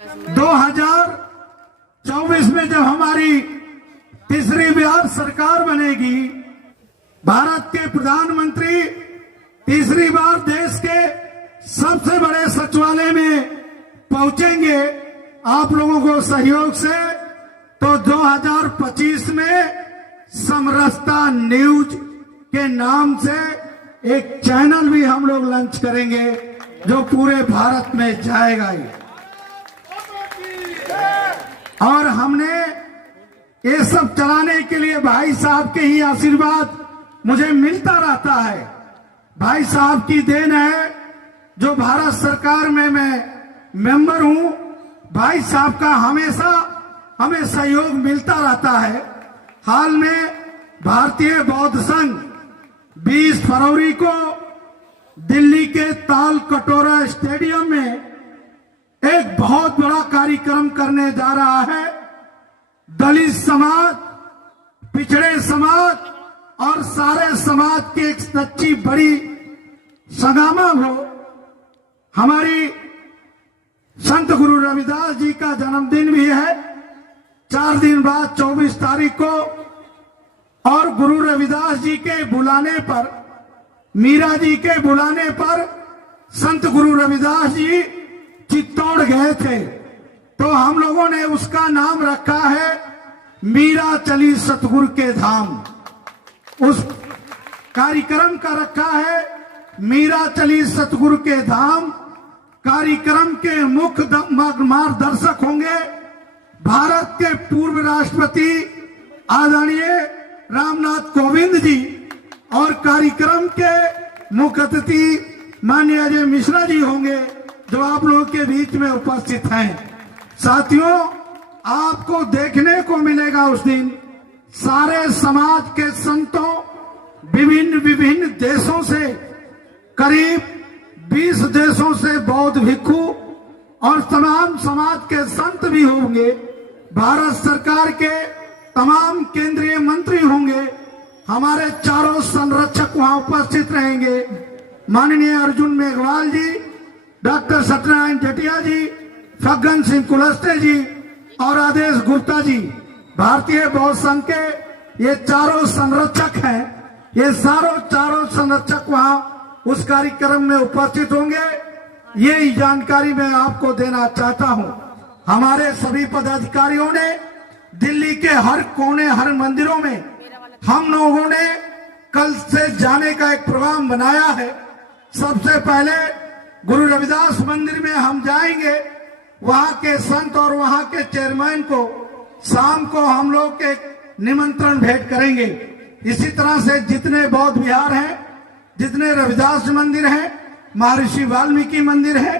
2024 में जब हमारी तीसरी बिहार सरकार बनेगी, भारत के प्रधानमंत्री तीसरी बार देश के सबसे बड़े सचिवालय में पहुंचेंगे आप लोगों को सहयोग से, तो 2025 में समरसता न्यूज के नाम से एक चैनल भी हम लोग लॉन्च करेंगे जो पूरे भारत में जाएगा ही। और हमने ये सब चलाने के लिए भाई साहब के ही आशीर्वाद मुझे मिलता रहता है। भाई साहब की देन है जो भारत सरकार में मैं मेंबर हूं। भाई साहब का हमेशा हमें सहयोग मिलता रहता है। हाल में भारतीय बौद्ध संघ 20 फरवरी को दिल्ली के ताल कटोरा स्टेडियम में एक बहुत बड़ा कार्यक्रम करने जा रहा है। दलित समाज, पिछड़े समाज और सारे समाज की एक सच्ची बड़ी संगमम हो। हमारी संत गुरु रविदास जी का जन्मदिन भी है 4 दिन बाद 24 तारीख को, और गुरु रविदास जी के बुलाने पर, मीरा जी के बुलाने पर संत गुरु रविदास जी चित्तौड़ गए थे, तो हम लोगों ने उसका नाम रखा है मीरा चली सतगुरु के धाम। उस कार्यक्रम का रखा है मीरा चली सतगुरु के धाम। कार्यक्रम के मुख्य मार्गदर्शक होंगे भारत के पूर्व राष्ट्रपति आदरणीय रामनाथ कोविंद जी, और कार्यक्रम के मुख्य अतिथि माननीय अजय मिश्रा जी होंगे जो आप लोगों के बीच में उपस्थित हैं। साथियों, आपको देखने को मिलेगा उस दिन सारे समाज के संतों, विभिन्न विभिन्न देशों से, करीब 20 देशों से बौद्ध भिक्षु और तमाम समाज के संत भी होंगे। भारत सरकार के तमाम केंद्रीय मंत्री होंगे। हमारे चारों संरक्षक वहां उपस्थित रहेंगे, माननीय अर्जुन मेघवाल जी, डॉक्टर सत्यनारायण जटिया जी, फग्गन सिंह कुलस्ते जी और आदेश गुप्ता जी। भारतीय बौद्ध संघ के ये चारों संरक्षक हैं। ये चारों संरक्षक वहां उस कार्यक्रम में उपस्थित होंगे। ये जानकारी मैं आपको देना चाहता हूं। हमारे सभी पदाधिकारियों ने दिल्ली के हर कोने, हर मंदिरों में हम लोगों ने कल से जाने का एक प्रोग्राम बनाया है। सबसे पहले गुरु रविदास मंदिर में हम जाएंगे। वहां के संत और वहां के चेयरमैन को शाम को हम लोग एक निमंत्रण भेंट करेंगे। इसी तरह से जितने बौद्ध विहार हैं, जितने रविदास मंदिर हैं, महर्षि वाल्मीकि मंदिर है,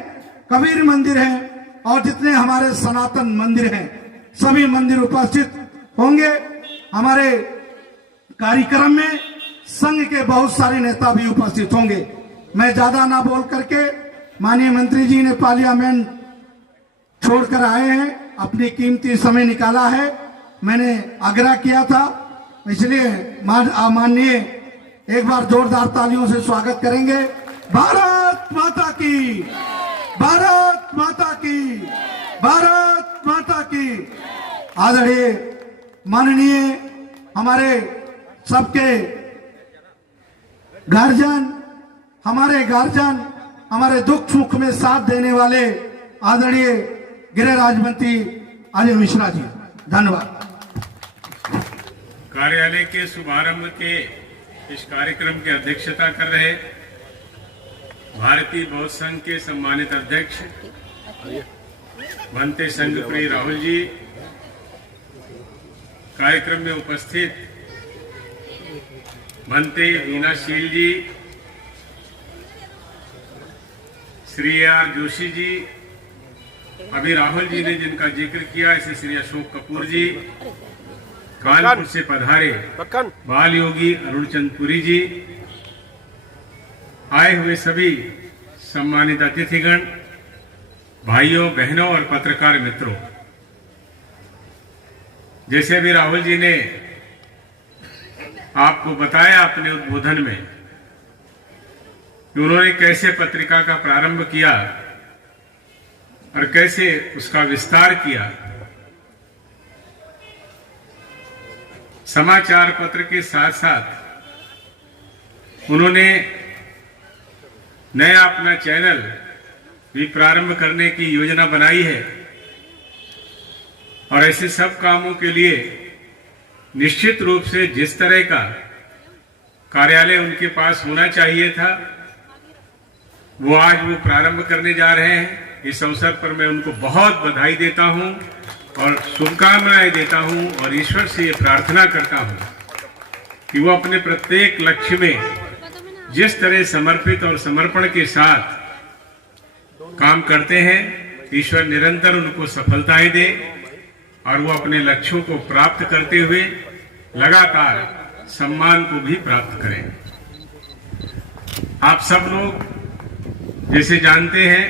कबीर मंदिर है, और जितने हमारे सनातन मंदिर हैं, सभी मंदिर उपस्थित होंगे। हमारे कार्यक्रम में संघ के बहुत सारे नेता भी उपस्थित होंगे। मैं ज्यादा ना बोल करके, माननीय मंत्री जी ने पार्लियामेंट छोड़कर आए हैं, अपनी कीमती समय निकाला है। मैंने आग्रह किया था, इसलिए माननीय एक बार जोरदार तालियों से स्वागत करेंगे। भारत माता की, भारत माता की, भारत माता की। आदरणीय माननीय हमारे सबके गार्जियन, हमारे दुख सुख में साथ देने वाले आदरणीय गृह राज्य मंत्री अजय मिश्रा जी, धन्यवाद। कार्यालय के शुभारंभ के इस कार्यक्रम की अध्यक्षता कर रहे भारतीय बौद्ध संघ के सम्मानित अध्यक्ष भंते संघ प्रिय राहुल जी, कार्यक्रम में उपस्थित भंते वीनाशील जी, श्री आर जोशी जी, अभी राहुल जी ने जिनका जिक्र किया, ऐसे श्री अशोक कपूर जी, कानपुर से पधारे बाल योगी अरुणचंद पुरी जी, आए हुए सभी सम्मानित अतिथिगण, भाइयों बहनों और पत्रकार मित्रों, जैसे भी राहुल जी ने आपको बताया अपने उद्बोधन में कि उन्होंने कैसे पत्रिका का प्रारंभ किया, और कैसे उसका विस्तार किया। समाचार पत्र के साथ साथ उन्होंने नया अपना चैनल भी प्रारंभ करने की योजना बनाई है और ऐसे सब कामों के लिए निश्चित रूप से जिस तरह का कार्यालय उनके पास होना चाहिए था वो आज वो प्रारंभ करने जा रहे हैं। इस अवसर पर मैं उनको बहुत बधाई देता हूं और शुभकामनाएं देता हूं और ईश्वर से ये प्रार्थना करता हूं कि वो अपने प्रत्येक लक्ष्य में जिस तरह समर्पित और समर्पण के साथ काम करते हैं, ईश्वर निरंतर उनको सफलताएं दे और वो अपने लक्ष्यों को प्राप्त करते हुए लगातार सम्मान को भी प्राप्त करें। आप सब लोग जैसे जानते हैं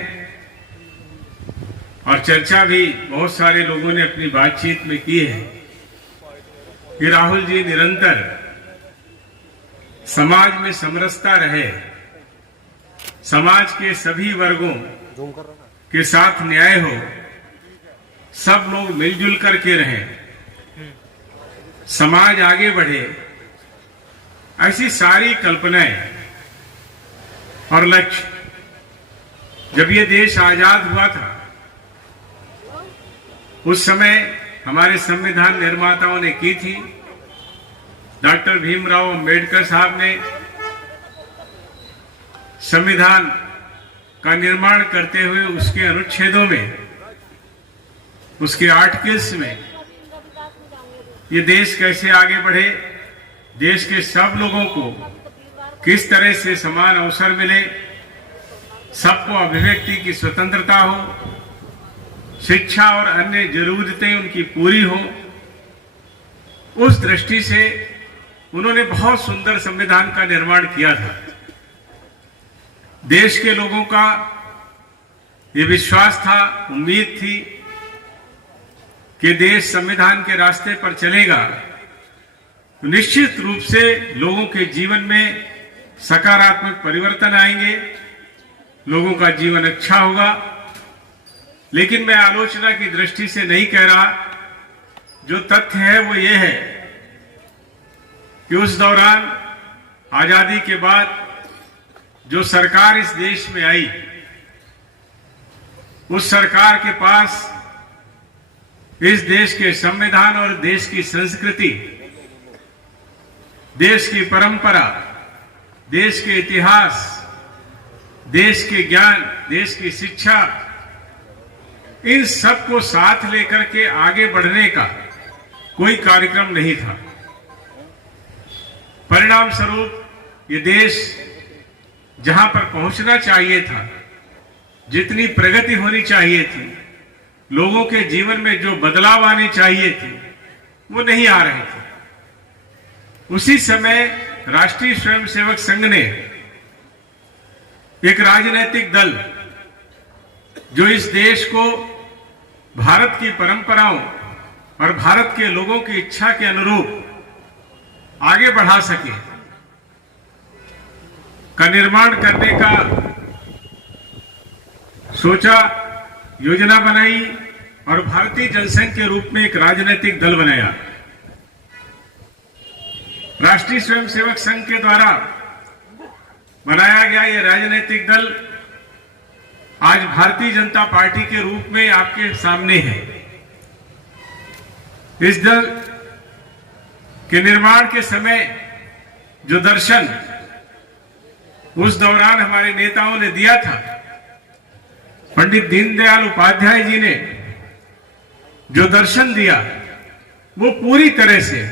और चर्चा भी बहुत सारे लोगों ने अपनी बातचीत में की है कि राहुल जी निरंतर समाज में समरसता रहे, समाज के सभी वर्गों के साथ न्याय हो, सब लोग मिलजुल करके रहें, समाज आगे बढ़े, ऐसी सारी कल्पनाएं और लक्ष्य जब ये देश आजाद हुआ था उस समय हमारे संविधान निर्माताओं ने की थी। डॉक्टर भीमराव अंबेडकर साहब ने संविधान का निर्माण करते हुए उसके अनुच्छेदों में, उसके आर्टिकल्स में ये देश कैसे आगे बढ़े, देश के सब लोगों को किस तरह से समान अवसर मिले, सबको अभिव्यक्ति की स्वतंत्रता हो, शिक्षा और अन्य जरूरतें उनकी पूरी हो, उस दृष्टि से उन्होंने बहुत सुंदर संविधान का निर्माण किया था। देश के लोगों का ये विश्वास था, उम्मीद थी कि देश संविधान के रास्ते पर चलेगा तो निश्चित रूप से लोगों के जीवन में सकारात्मक परिवर्तन आएंगे, लोगों का जीवन अच्छा होगा। लेकिन मैं आलोचना की दृष्टि से नहीं कह रहा, जो तथ्य है वो ये है कि उस दौरान आजादी के बाद जो सरकार इस देश में आई, उस सरकार के पास इस देश के संविधान और देश की संस्कृति, देश की परंपरा, देश के इतिहास, देश के ज्ञान, देश की शिक्षा, इन सब को साथ लेकर के आगे बढ़ने का कोई कार्यक्रम नहीं था। परिणाम स्वरूप ये देश जहां पर पहुंचना चाहिए था, जितनी प्रगति होनी चाहिए थी, लोगों के जीवन में जो बदलाव आने चाहिए थे, वो नहीं आ रहे थे। उसी समय राष्ट्रीय स्वयंसेवक संघ ने एक राजनीतिक दल जो इस देश को भारत की परंपराओं और भारत के लोगों की इच्छा के अनुरूप आगे बढ़ा सके का निर्माण करने का सोचा, योजना बनाई और भारतीय जनसंघ के रूप में एक राजनीतिक दल बनाया। राष्ट्रीय स्वयंसेवक संघ के द्वारा बनाया गया ये राजनीतिक दल आज भारतीय जनता पार्टी के रूप में आपके सामने है। इस दल के निर्माण के समय जो दर्शन उस दौरान हमारे नेताओं ने दिया था, पंडित दीनदयाल उपाध्याय जी ने जो दर्शन दिया, वो पूरी तरह से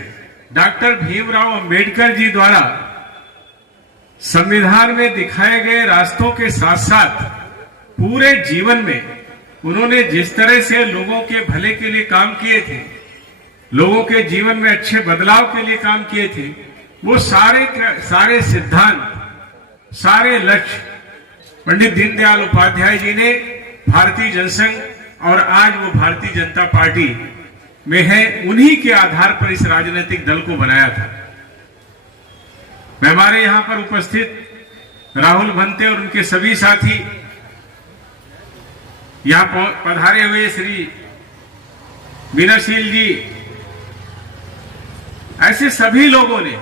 डॉक्टर भीमराव अंबेडकर जी द्वारा संविधान में दिखाए गए रास्तों के साथ साथ पूरे जीवन में उन्होंने जिस तरह से लोगों के भले के लिए काम किए थे, लोगों के जीवन में अच्छे बदलाव के लिए काम किए थे, वो सारे सिद्धांत, सारे लक्ष्य पंडित दीनदयाल उपाध्याय जी ने भारतीय जनसंघ और आज वो भारतीय जनता पार्टी में है, उन्हीं के आधार पर इस राजनीतिक दल को बनाया था। मैं हमारे यहां पर उपस्थित राहुल भंते और उनके सभी साथी यहाँ पधारे हुए श्री मीनाशील जी, ऐसे सभी लोगों ने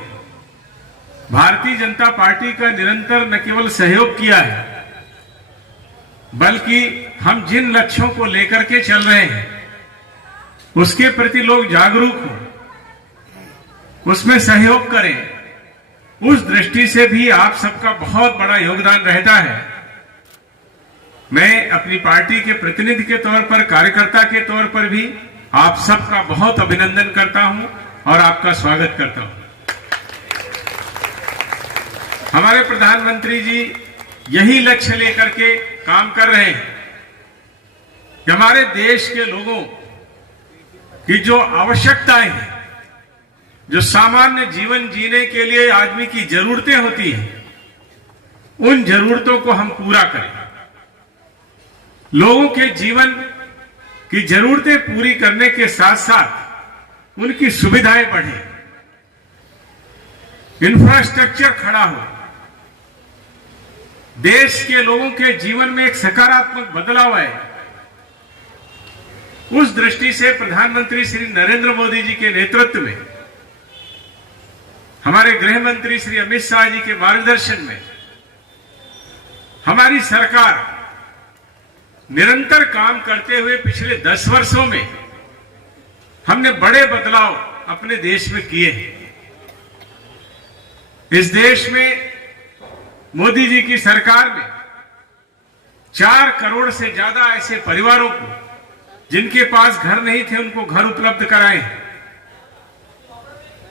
भारतीय जनता पार्टी का निरंतर न केवल सहयोग किया है, बल्कि हम जिन लक्ष्यों को लेकर के चल रहे हैं उसके प्रति लोग जागरूक हों, उसमें सहयोग करें, उस दृष्टि से भी आप सबका बहुत बड़ा योगदान रहता है। मैं अपनी पार्टी के प्रतिनिधि के तौर पर, कार्यकर्ता के तौर पर भी आप सबका बहुत अभिनंदन करता हूं और आपका स्वागत करता हूं। हमारे प्रधानमंत्री जी यही लक्ष्य लेकर के काम कर रहे हैं कि हमारे देश के लोगों की जो आवश्यकताएं हैं, जो सामान्य जीवन जीने के लिए आदमी की जरूरतें होती हैं, उन जरूरतों को हम पूरा करें। लोगों के जीवन की जरूरतें पूरी करने के साथ साथ उनकी सुविधाएं बढ़े, इंफ्रास्ट्रक्चर खड़ा हो, देश के लोगों के जीवन में एक सकारात्मक बदलाव आए। उस दृष्टि से प्रधानमंत्री श्री नरेंद्र मोदी जी के नेतृत्व में, हमारे गृह मंत्री श्री अमित शाह जी के मार्गदर्शन में हमारी सरकार निरंतर काम करते हुए पिछले 10 वर्षों में हमने बड़े बदलाव अपने देश में किए हैं। इस देश में मोदी जी की सरकार में 4 करोड़ से ज्यादा ऐसे परिवारों को, जिनके पास घर नहीं थे, उनको घर उपलब्ध कराए।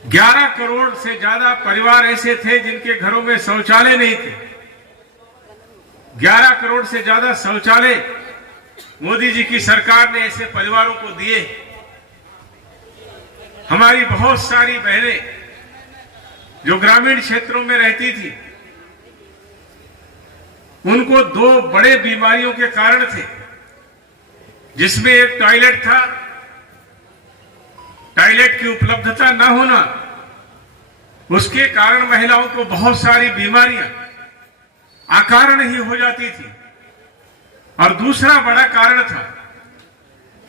11 करोड़ से ज्यादा परिवार ऐसे थे जिनके घरों में शौचालय नहीं थे। 11 करोड़ से ज्यादा शौचालय मोदी जी की सरकार ने ऐसे परिवारों को दिए। हमारी बहुत सारी बहनें जो ग्रामीण क्षेत्रों में रहती थी, उनको 2 बड़े बीमारियों के कारण थे, जिसमें एक टॉयलेट था, टॉयलेट की उपलब्धता न होना, उसके कारण महिलाओं को बहुत सारी बीमारियां अकारण ही हो जाती थी। और दूसरा बड़ा कारण था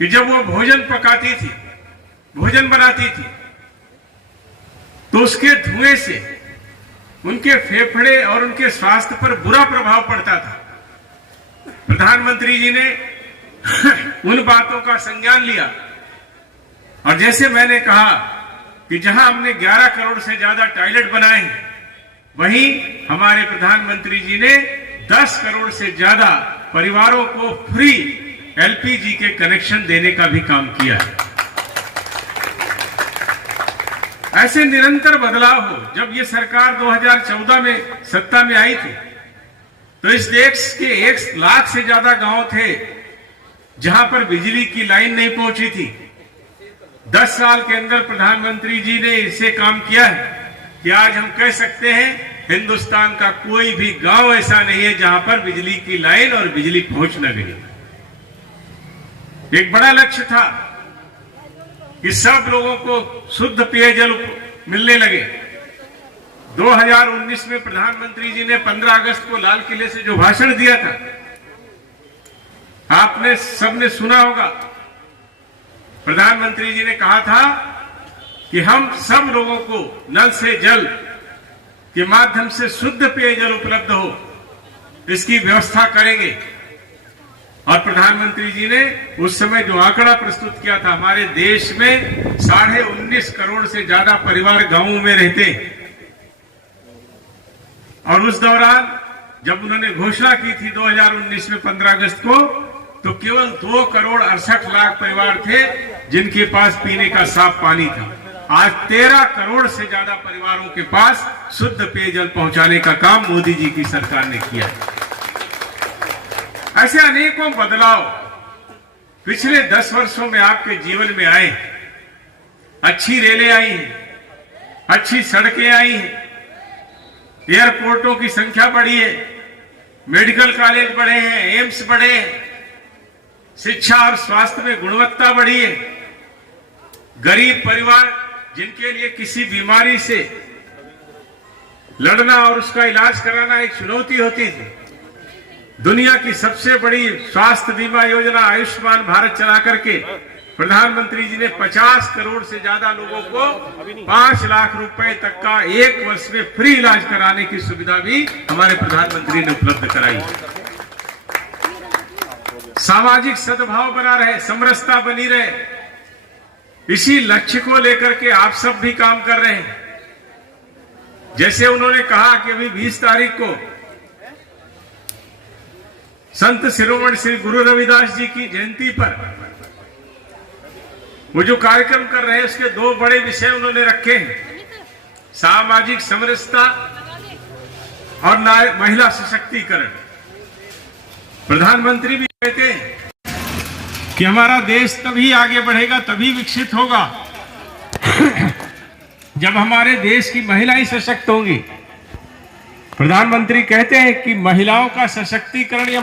कि जब वो भोजन पकाती थी, भोजन बनाती थी, तो उसके धुएं से उनके फेफड़े और उनके स्वास्थ्य पर बुरा प्रभाव पड़ता था। प्रधानमंत्री जी ने उन बातों का संज्ञान लिया और जैसे मैंने कहा कि जहां हमने 11 करोड़ से ज्यादा टॉयलेट बनाए हैं, वहीं हमारे प्रधानमंत्री जी ने 10 करोड़ से ज्यादा परिवारों को फ्री एलपीजी के कनेक्शन देने का भी काम किया है। ऐसे निरंतर बदलाव हो। जब ये सरकार 2014 में सत्ता में आई थी, तो इस देश के 1 लाख से ज्यादा गांव थे जहां पर बिजली की लाइन नहीं पहुंची थी। 10 साल के अंदर प्रधानमंत्री जी ने इसे काम किया है कि आज हम कह सकते हैं हिंदुस्तान का कोई भी गांव ऐसा नहीं है जहां पर बिजली की लाइन और बिजली पहुंच न गई। एक बड़ा लक्ष्य था कि सब लोगों को शुद्ध पेयजल मिलने लगे। 2019 में प्रधानमंत्री जी ने 15 अगस्त को लाल किले से जो भाषण दिया था, आपने सबने सुना होगा। प्रधानमंत्री जी ने कहा था कि हम सब लोगों को नल से जल के माध्यम से शुद्ध पेयजल उपलब्ध हो, इसकी व्यवस्था करेंगे। और प्रधानमंत्री जी ने उस समय जो आंकड़ा प्रस्तुत किया था, हमारे देश में 19.5 करोड़ से ज्यादा परिवार गांवों में रहते हैं। और उस दौरान जब उन्होंने घोषणा की थी 2019 में 15 अगस्त को, तो केवल 2 करोड़ 68 लाख परिवार थे जिनके पास पीने का साफ पानी था। आज 13 करोड़ से ज्यादा परिवारों के पास शुद्ध पेयजल पहुंचाने का काम मोदी जी की सरकार ने किया है। ऐसे अनेकों बदलाव पिछले 10 वर्षों में आपके जीवन में आए। अच्छी रेलें आई हैं, अच्छी सड़कें आई हैं, एयरपोर्टों की संख्या बढ़ी है, मेडिकल कॉलेज बढ़े हैं, एम्स बढ़े हैं, शिक्षा और स्वास्थ्य में गुणवत्ता बढ़ी है। गरीब परिवार जिनके लिए किसी बीमारी से लड़ना और उसका इलाज कराना एक चुनौती होती थी, दुनिया की सबसे बड़ी स्वास्थ्य बीमा योजना आयुष्मान भारत चला करके प्रधानमंत्री जी ने 50 करोड़ से ज्यादा लोगों को 5 लाख रुपए तक का 1 वर्ष में फ्री इलाज कराने की सुविधा भी हमारे प्रधानमंत्री ने उपलब्ध कराई। सामाजिक सद्भाव बना रहे, समरसता बनी रहे, इसी लक्ष्य को लेकर के आप सब भी काम कर रहे हैं। जैसे उन्होंने कहा कि अभी 20 तारीख को संत शिरोमणि श्री गुरु रविदास जी की जयंती पर वो जो कार्यक्रम कर रहे हैं उसके 2 बड़े विषय उन्होंने रखे हैं, सामाजिक समरसता और महिला सशक्तिकरण। प्रधानमंत्री भी कहते हैं कि हमारा देश तभी आगे बढ़ेगा, तभी विकसित होगा जब हमारे देश की महिलाएं सशक्त होंगी। प्रधानमंत्री कहते हैं कि महिलाओं का सशक्तिकरण या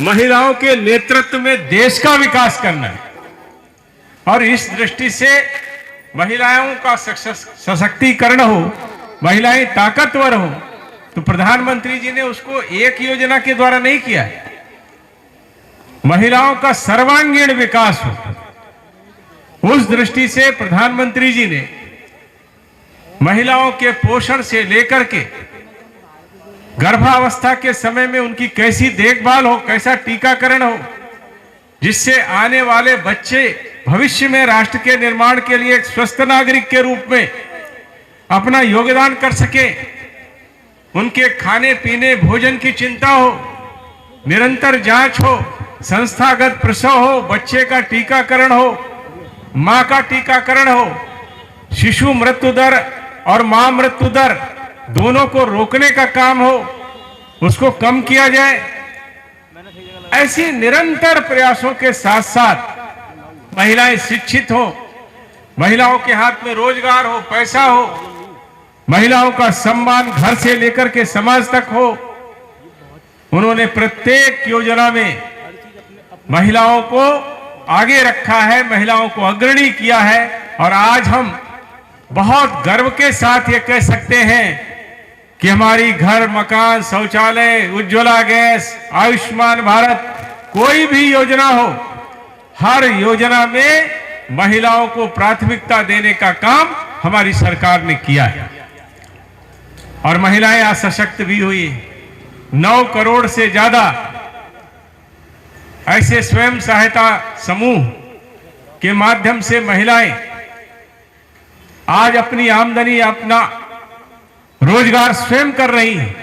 महिलाओं के नेतृत्व में देश का विकास करना है, और इस दृष्टि से महिलाओं का सशक्तिकरण हो, महिलाएं ताकतवर हो, तो प्रधानमंत्री जी ने उसको एक योजना के द्वारा नहीं किया है। महिलाओं का सर्वांगीण विकास हो, उस दृष्टि से प्रधानमंत्री जी ने महिलाओं के पोषण से लेकर के गर्भावस्था के समय में उनकी कैसी देखभाल हो, कैसा टीकाकरण हो, जिससे आने वाले बच्चे भविष्य में राष्ट्र के निर्माण के लिए एक स्वस्थ नागरिक के रूप में अपना योगदान कर सके, उनके खाने पीने भोजन की चिंता हो, निरंतर जांच हो, संस्थागत प्रसव हो, बच्चे का टीकाकरण हो, मां का टीकाकरण हो, शिशु मृत्यु दर और मां मृत्यु दर दोनों को रोकने का काम हो, उसको कम किया जाए। ऐसी निरंतर प्रयासों के साथ साथ महिलाएं शिक्षित हो, महिलाओं के हाथ में रोजगार हो, पैसा हो, महिलाओं का सम्मान घर से लेकर के समाज तक हो। उन्होंने प्रत्येक योजना में महिलाओं को आगे रखा है, महिलाओं को अग्रणी किया है, और आज हम बहुत गर्व के साथ ये कह सकते हैं कि हमारी घर, मकान, शौचालय, उज्ज्वला गैस, आयुष्मान भारत, कोई भी योजना हो, हर योजना में महिलाओं को प्राथमिकता देने का काम हमारी सरकार ने किया है, और महिलाएं आज सशक्त भी हुई। 9 करोड़ से ज्यादा ऐसे स्वयं सहायता समूह के माध्यम से महिलाएं आज अपनी आमदनी, अपना रोजगार स्वयं कर रही हैं,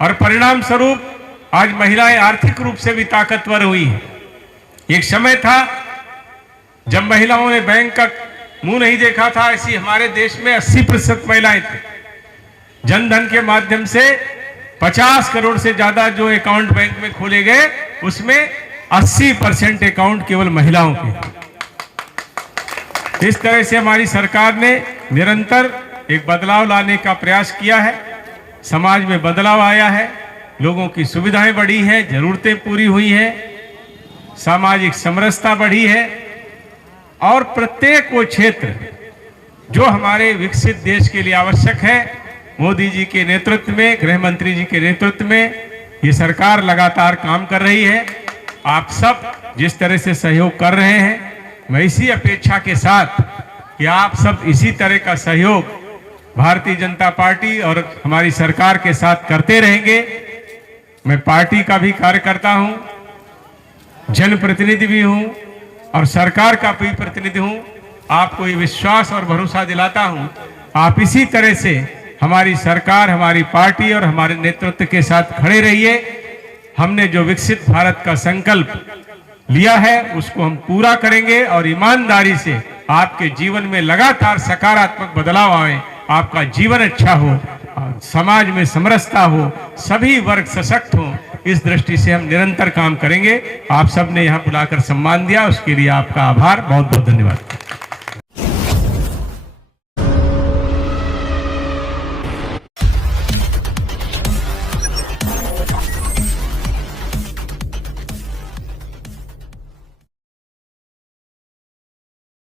और परिणाम स्वरूप आज महिलाएं आर्थिक रूप से भी ताकतवर हुई हैं। एक समय था जब महिलाओं ने बैंक का मुंह नहीं देखा था, ऐसी हमारे देश में 80% महिलाएं थी। जनधन के माध्यम से 50 करोड़ से ज्यादा जो अकाउंट बैंक में खोले गए, उसमें 80% अकाउंट केवल महिलाओं के। इस तरह से हमारी सरकार ने निरंतर एक बदलाव लाने का प्रयास किया है, समाज में बदलाव आया है, लोगों की सुविधाएं बढ़ी है, जरूरतें पूरी हुई हैं, सामाजिक समरसता बढ़ी है, और प्रत्येक वो क्षेत्र जो हमारे विकसित देश के लिए आवश्यक है, मोदी जी के नेतृत्व में, गृह मंत्री जी के नेतृत्व में ये सरकार लगातार काम कर रही है। आप सब जिस तरह से सहयोग कर रहे हैं, मैं इसी अपेक्षा के साथ कि आप सब इसी तरह का सहयोग भारतीय जनता पार्टी और हमारी सरकार के साथ करते रहेंगे। मैं पार्टी का भी कार्यकर्ता हूं, जनप्रतिनिधि भी हूं, और सरकार का भी प्रतिनिधि हूं। आपको ये विश्वास और भरोसा दिलाता हूं, आप इसी तरह से हमारी सरकार, हमारी पार्टी और हमारे नेतृत्व के साथ खड़े रहिए। हमने जो विकसित भारत का संकल्प लिया है उसको हम पूरा करेंगे, और ईमानदारी से आपके जीवन में लगातार सकारात्मक बदलाव आए, आपका जीवन अच्छा हो, समाज में समरसता हो, सभी वर्ग सशक्त हो, इस दृष्टि से हम निरंतर काम करेंगे। आप सबने यहाँ बुलाकर सम्मान दिया, उसके लिए आपका आभार, बहुत बहुत धन्यवाद।